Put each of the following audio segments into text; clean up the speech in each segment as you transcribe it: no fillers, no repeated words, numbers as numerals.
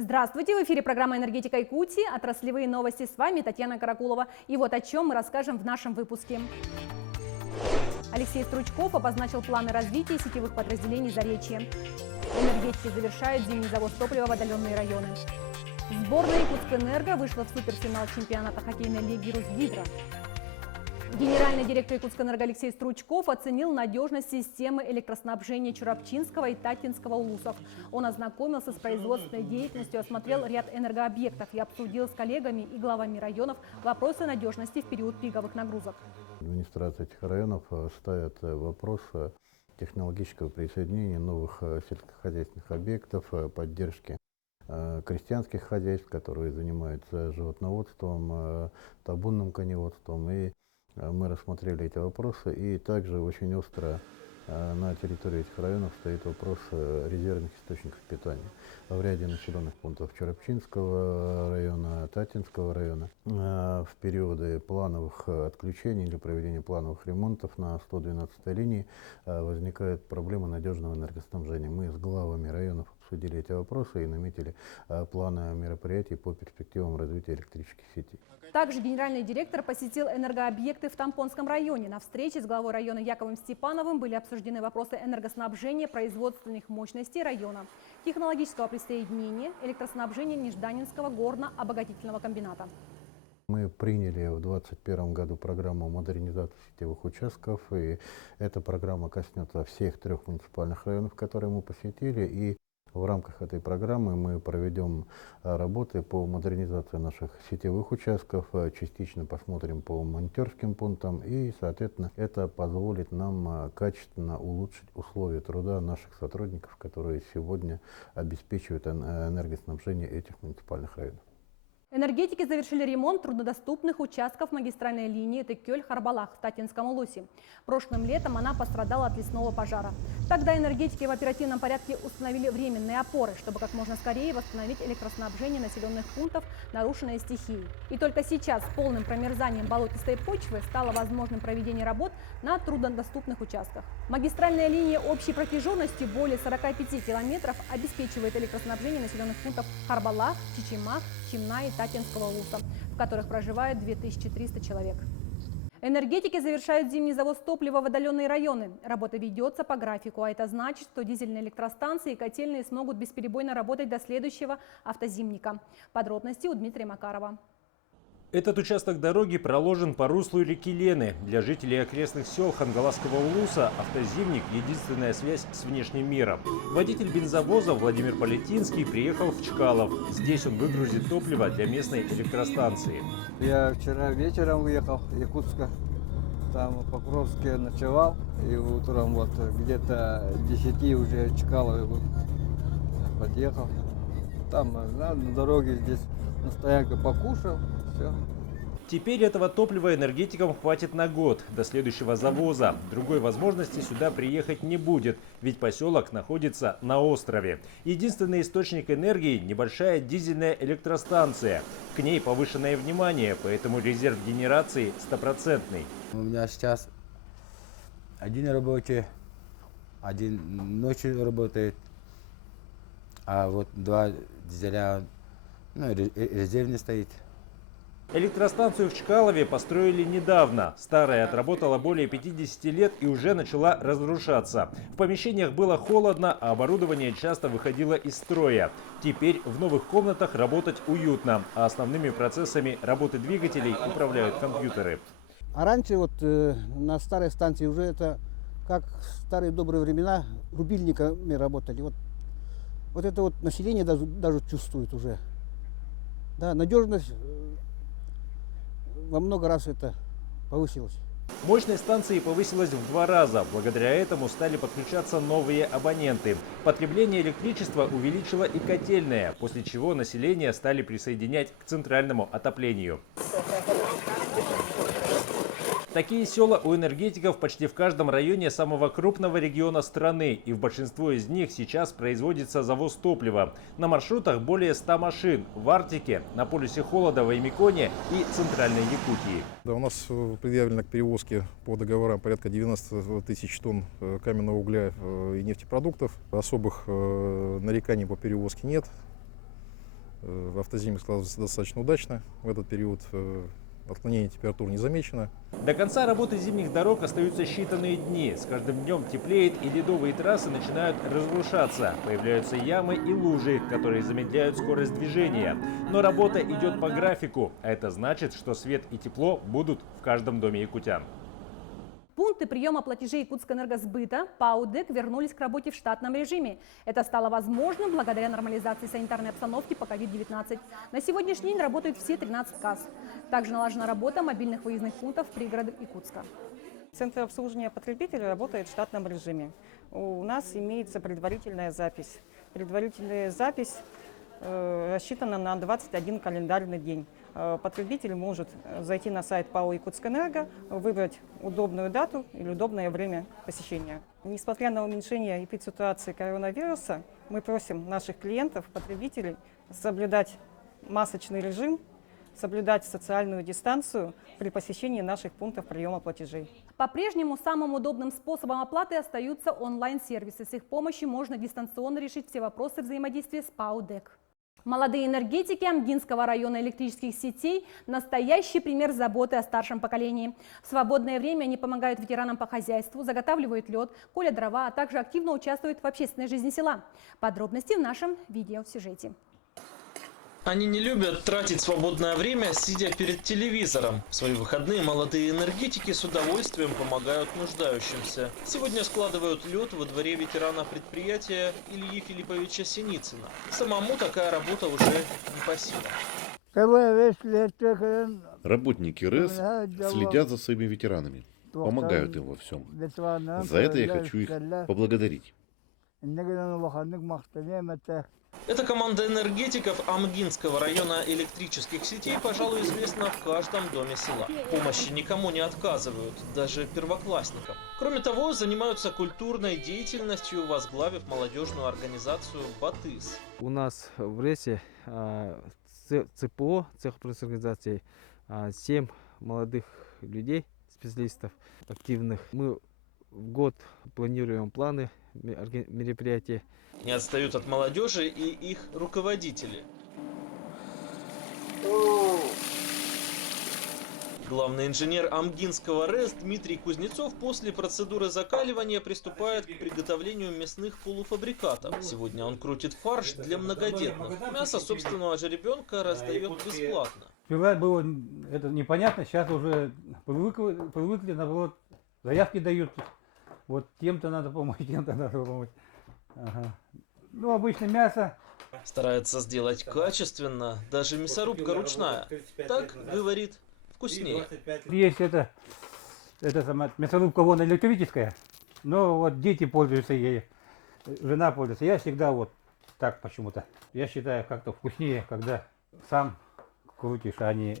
Здравствуйте! В эфире программа «Энергетика Якутии». Отраслевые новости. С вами Татьяна Каракулова. И вот о чем мы расскажем в нашем выпуске. Алексей Стручков обозначил планы развития сетевых подразделений Заречья. Энергетики завершают зимний завоз топлива в отдаленные районы. Сборная Якутскэнерго вышла в суперфинал чемпионата хоккейной лиги «Русгидро». Генеральный директор Якутскэнерго Алексей Стручков оценил надежность системы электроснабжения Чурапчинского и Татинского улусов. Он ознакомился с производственной деятельностью, осмотрел ряд энергообъектов и обсудил с коллегами и главами районов вопросы надежности в период пиковых нагрузок. Администрация этих районов ставит вопрос технологического присоединения новых сельскохозяйственных объектов, поддержки крестьянских хозяйств, которые занимаются животноводством, табунным коневодством. И мы рассмотрели эти вопросы, и также очень остро на территории этих районов стоит вопрос резервных источников питания. В ряде населенных пунктов Чурапчинского района, Татинского района в периоды плановых отключений или проведения плановых ремонтов на 112-й линии возникает проблема надежного энергоснабжения. Мы с главами районов обсудили эти вопросы и наметили планы мероприятий по перспективам развития электрических сетей. Также генеральный директор посетил энергообъекты в Тампонском районе. На встрече с главой района Яковом Степановым были обсуждены вопросы энергоснабжения производственных мощностей района, технологического присоединения, электроснабжения Нежданинского горно-обогатительного комбината. Мы приняли в 2021 году программу модернизации сетевых участков, и эта программа коснется всех 3 муниципальных районов, которые мы посетили. И в рамках этой программы мы проведем работы по модернизации наших сетевых участков, частично посмотрим по мониторским пунктам, и, соответственно, это позволит нам качественно улучшить условия труда наших сотрудников, которые сегодня обеспечивают энергоснабжение этих муниципальных районов. Энергетики завершили ремонт труднодоступных участков магистральной линии Текёль-Харбалах в Татинском улусе. Прошлым летом она пострадала от лесного пожара. Тогда энергетики в оперативном порядке установили временные опоры, чтобы как можно скорее восстановить электроснабжение населенных пунктов, нарушенные стихией. И только сейчас с полным промерзанием болотистой почвы стало возможным проведение работ на труднодоступных участках. Магистральная линия общей протяженностью более 45 километров обеспечивает электроснабжение населенных пунктов Харбалах, Чичимах, Чимна и Татинского улуса, в которых проживает 2300 человек. Энергетики завершают зимний завоз топлива в отдаленные районы. Работа ведется по графику, а это значит, что дизельные электростанции и котельные смогут бесперебойно работать до следующего автозимника. Подробности у Дмитрия Макарова. Этот участок дороги проложен по руслу реки Лены. Для жителей окрестных сел Хангаласского улуса автозимник – единственная связь с внешним миром. Водитель бензовоза Владимир Политинский приехал в Чкалов. Здесь он выгрузит топливо для местной электростанции. Я вчера вечером выехал в Якутска, там в Покровске ночевал, и утром вот где-то 10 уже Чкалов подъехал. Там на дороге здесь на стоянке покушал. Все. Теперь этого топлива энергетикам хватит на год, до следующего завоза. Другой возможности сюда приехать не будет, ведь поселок находится на острове. Единственный источник энергии – небольшая дизельная электростанция. К ней повышенное внимание, поэтому резерв генерации стопроцентный. У меня сейчас один рабочий, один ночью работает, а вот 2 дизеля резервный стоит. Электростанцию в Чкалове построили недавно. Старая отработала более 50 лет и уже начала разрушаться. В помещениях было холодно, а оборудование часто выходило из строя. Теперь в новых комнатах работать уютно, а основными процессами работы двигателей управляют компьютеры. А раньше вот на старой станции уже это как в старые добрые времена рубильниками работали. Вот это вот население даже чувствует уже. Да, надежность во много раз это повысилась. Мощность станции повысилась в 2 раза. Благодаря этому стали подключаться новые абоненты. Потребление электричества увеличило и котельная, после чего население стали присоединять к центральному отоплению. Такие села у энергетиков почти в каждом районе самого крупного региона страны, и в большинство из них сейчас производится завоз топлива. На маршрутах более 100 машин в Арктике, на полюсе холода в Аймиконе и центральной Якутии. Да, у нас предъявлено к перевозке по договорам порядка 90 тысяч тонн каменного угля и нефтепродуктов. Особых нареканий по перевозке нет. Автозимик складывался достаточно удачно. В этот период отклонение температур не замечено. До конца работы зимних дорог остаются считанные дни. С каждым днем теплеет, и ледовые трассы начинают разрушаться. Появляются ямы и лужи, которые замедляют скорость движения. Но работа идет по графику, а это значит, что свет и тепло будут в каждом доме якутян. Пункты приема платежей Якутскэнергосбыта ПАО ДЭК вернулись к работе в штатном режиме. Это стало возможным благодаря нормализации санитарной обстановки по COVID-19. На сегодняшний день работают все 13 касс. Также налажена работа мобильных выездных пунктов в пригородах Якутска. Центр обслуживания потребителей работает в штатном режиме. У нас имеется предварительная запись. Предварительная запись рассчитана на 21 календарный день. Потребитель может зайти на сайт ПАО «Якутскэнерго», выбрать удобную дату или удобное время посещения. Несмотря на уменьшение эпидситуации коронавируса, мы просим наших клиентов, потребителей, соблюдать масочный режим, соблюдать социальную дистанцию при посещении наших пунктов приема платежей. По-прежнему самым удобным способом оплаты остаются онлайн-сервисы. С их помощью можно дистанционно решить все вопросы взаимодействия с ПАО ДЭК. Молодые энергетики Амгинского района электрических сетей – настоящий пример заботы о старшем поколении. В свободное время они помогают ветеранам по хозяйству, заготавливают лед, колят дрова, а также активно участвуют в общественной жизни села. Подробности в нашем видеосюжете. Они не любят тратить свободное время, сидя перед телевизором. В свои выходные молодые энергетики с удовольствием помогают нуждающимся. Сегодня складывают лед во дворе ветерана предприятия Ильи Филипповича Синицына. Самому такая работа уже не по силам. Работники РЭС следят за своими ветеранами, помогают им во всем. За это я хочу их поблагодарить. Эта команда энергетиков Амгинского района электрических сетей, пожалуй, известна в каждом доме села. Помощи никому не отказывают, даже первоклассникам. Кроме того, занимаются культурной деятельностью, возглавив молодежную организацию «Батыс». У нас в РЭСе ЦПО, цех организации, 7 молодых людей, специалистов активных. Мы в год планируем планы мероприятий. Не отстают от молодежи и их руководители. Главный инженер Амгинского РЭС Дмитрий Кузнецов после процедуры закаливания приступает к приготовлению мясных полуфабрикатов. Сегодня он крутит фарш для многодетных. Мясо собственного жеребенка раздает бесплатно. Сперва было это непонятно, сейчас уже привыкли, наоборот, заявки дают. Вот тем-то надо помочь, тем-то надо помочь. Ага. Ну, обычно мясо. Старается сделать качественно, даже мясорубка ручная. Так, говорит, вкуснее. Есть это сама мясорубка вон электрическая, но вот дети пользуются ею, жена пользуется. Я всегда вот так почему-то. Я считаю, как-то вкуснее, когда сам крутишь, а не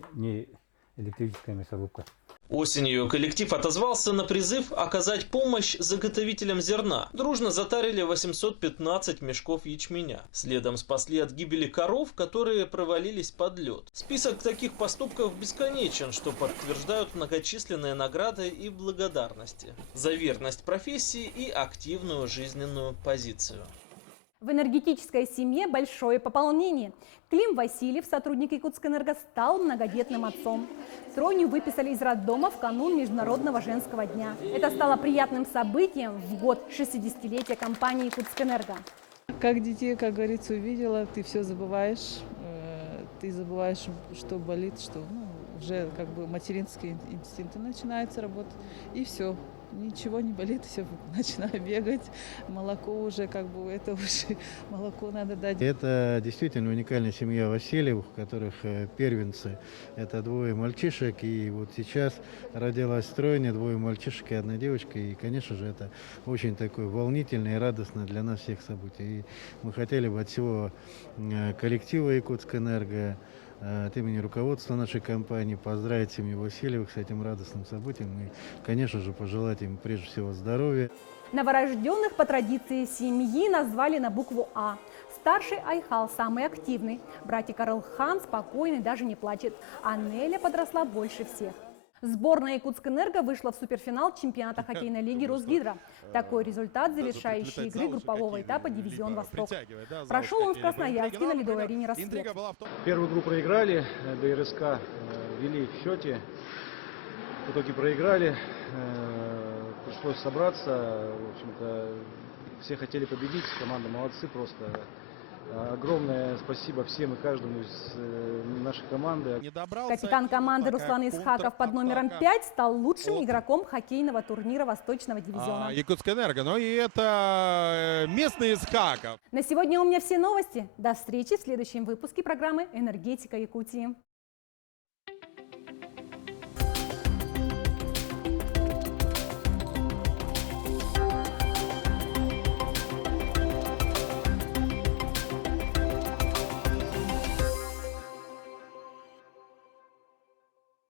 электрическая мясорубка. Осенью коллектив отозвался на призыв оказать помощь заготовителям зерна. Дружно затарили 815 мешков ячменя. Следом спасли от гибели коров, которые провалились под лед. Список таких поступков бесконечен, что подтверждают многочисленные награды и благодарности за верность профессии и активную жизненную позицию. В энергетической семье большое пополнение. Клим Васильев, сотрудник Якутскэнерго, стал многодетным отцом. Тройню выписали из роддома в канун Международного женского дня. Это стало приятным событием в год 60-летия компании Якутскэнерго. Как детей, как говорится, увидела, ты все забываешь. Ты забываешь, что болит, что уже как бы материнские инстинкты начинаются работать. И все. Ничего не болит, все, начинаю бегать. Молоко уже, как бы, это уже молоко надо дать. Это действительно уникальная семья Васильевых, у которых первенцы. Это 2 мальчишек, и вот сейчас родилась тройня, 2 мальчишек и 1 девочка. И, конечно же, это очень такое волнительное и радостное для нас всех событие. И мы хотели бы от всего коллектива Якутскэнерго, от имени руководства нашей компании поздравить семью Васильевых с этим радостным событием и, конечно же, пожелать им прежде всего здоровья. Новорожденных по традиции семьи назвали на букву А. Старший Айхал самый активный. Братик Арылхан спокойный, даже не плачет. А Неля подросла больше всех. Сборная Якутскэнерго вышла в суперфинал чемпионата хоккейной лиги Росгидро. Такой результат завершающей игры группового этапа «Дивизион Восток». Прошел он в Красноярске на ледовой арене «Рассвет». Первую игру проиграли, ДРСК вели в счете, в итоге проиграли, пришлось собраться, в общем-то, все хотели победить, команда молодцы просто. Огромное спасибо всем и каждому из нашей команды. Капитан команды Руслан Исхаков под номером 5 стал лучшим игроком хоккейного турнира Восточного дивизиона. Якутскэнерго, ну и это местный Исхаков. На сегодня у меня все новости. До встречи в следующем выпуске программы «Энергетика Якутии».